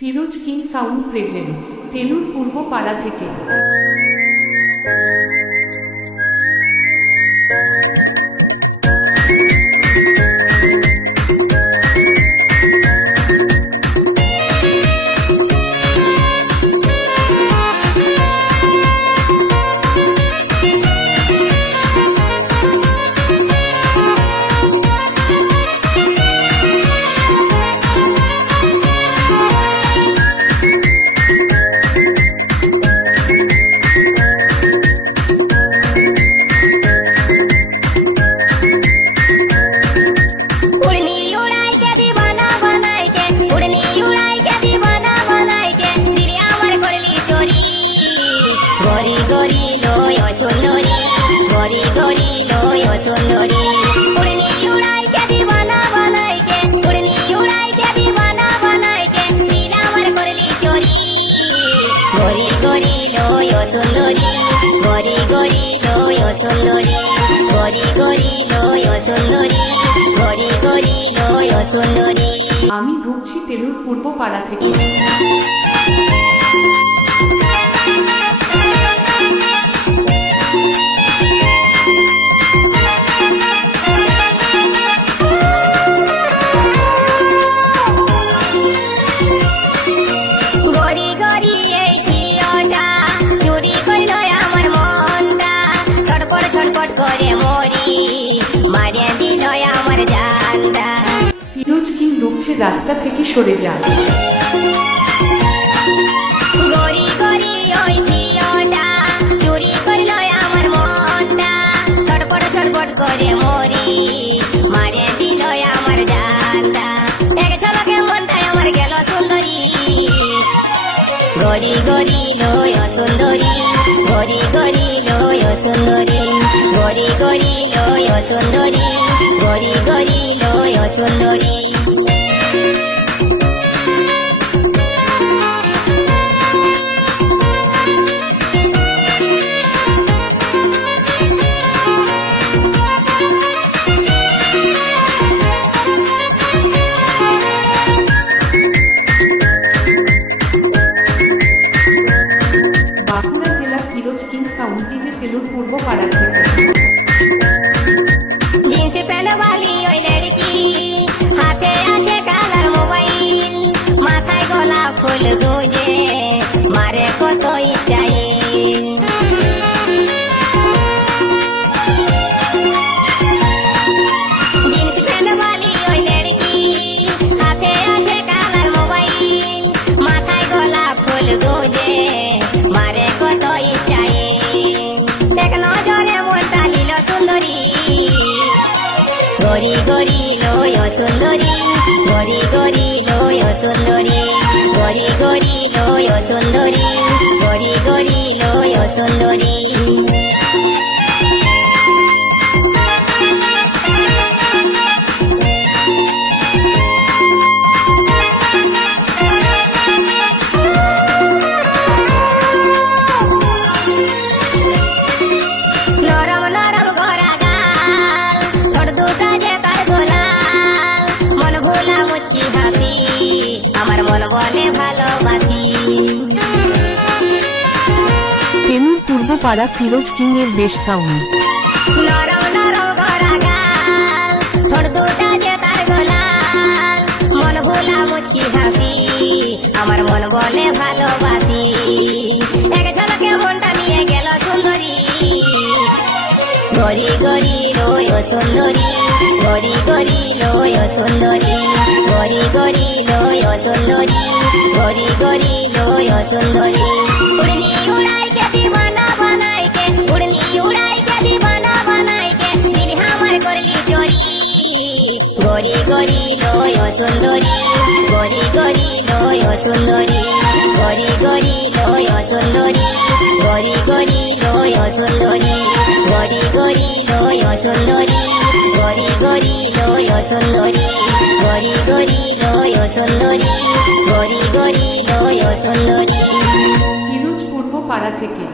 Firoz king sound present Telur Purbapara থেকে। গরি গরি লয় সুন্দরী, গরি গরি লয় সুন্দরী, উড়নি উড়াই কে দিবানা বানাইকে, উড়নি উড়াই কে দিবানা বানাইকে, দিল আমার করলি চোরি। গরি গরি লয় সুন্দরী, গরি গরি লয় সুন্দরী, গরি গরি লয় সুন্দরী, গরি গরি লয় সুন্দরী। আমি ঢুকছি তেলুর পূর্বপাড়া থেকে। গরি গরি এই ঝিওটা চুরি করল আমার মনটা, ছটপট ছটপট করে মরি, মারিয়া দিল আমার জানটা। ফিরোজ কিং ঢুকছে, রাস্তা থেকে সরে যান। গরি গরি ওই ঝিওটা চুরি করল আমার মনটা, ছটপট ছটপট করে মরি, মারিয়া দিল আমার জানটা। এক ঝলকে মনটাই আমার গেল সুন্দরী। গরি গরি লয় সুন্দরী, গরি গরি লয় সুন্দরী, গরি গরি লয় সুন্দরী, গরি গরি লয় সুন্দরী। বাঁকুড়া জেলা Firoz king sound DJ Telur Purbapara থেকে। जींस पहने वाली ओई लड़की, हाथे आछे कालार मोबाइल, माथाय गोलाप फूल गुंजे, मारे कत स्टाइल। जींस पहने वाली ओई लड़की, हाथे आछे कालार मोबाइल, माथाय गोलाप फूल गुंजे, मारे कत स्टाइल। देख नजरे मनटा लील सुंदरी। গরি গরি লয় সুন্দরী, গরি গরি লয় সুন্দরী, গরি গরি লয় সুন্দরী, গরি গরি লয় সুন্দরী। নরম নরম গড়া গাল, ঠোঁট দুটা যে কার গোলাল, মন ভোলা মুচকি হাসি, আমার মন বলে ভালোবাসি। তেলুর পূর্বপাড়া ফিরোজ কিং এর বেশ সাউন্ড। নরম নরম গড়া গাল, ঠোঁট দুটা যে তার গোলাল, মন ভোলা মুচকি হাসি, আমার মন বলে ভালোবাসি। এক ঝলকে মনটা নিয়ে গেল সুন্দরী। গরি গরি লয় সুন্দরী, গরি গরি লয় সুন্দরী, গরি গরি লয় সুন্দরী, গরি গরি লয় সুন্দরী, উড়নি উড়াই কে দিবানা বানাইকে, উড়নি উড়াই কে দিবানা বানাইকে, দিল আমার করলি চোরি। গরি গরি লয় সুন্দরী, গরি গরি লয় সুন্দরী, গরি গরি লয় সুন্দরী, গরি গরি লয় সুন্দরী, গরি গরি লয় সুন্দরী, গরি গরি লয় সুন্দরী, গরি গরি লয় সুন্দরী, গরি গরি লয় সুন্দরী। ফিরোজ পূর্বপাড়া থেকে।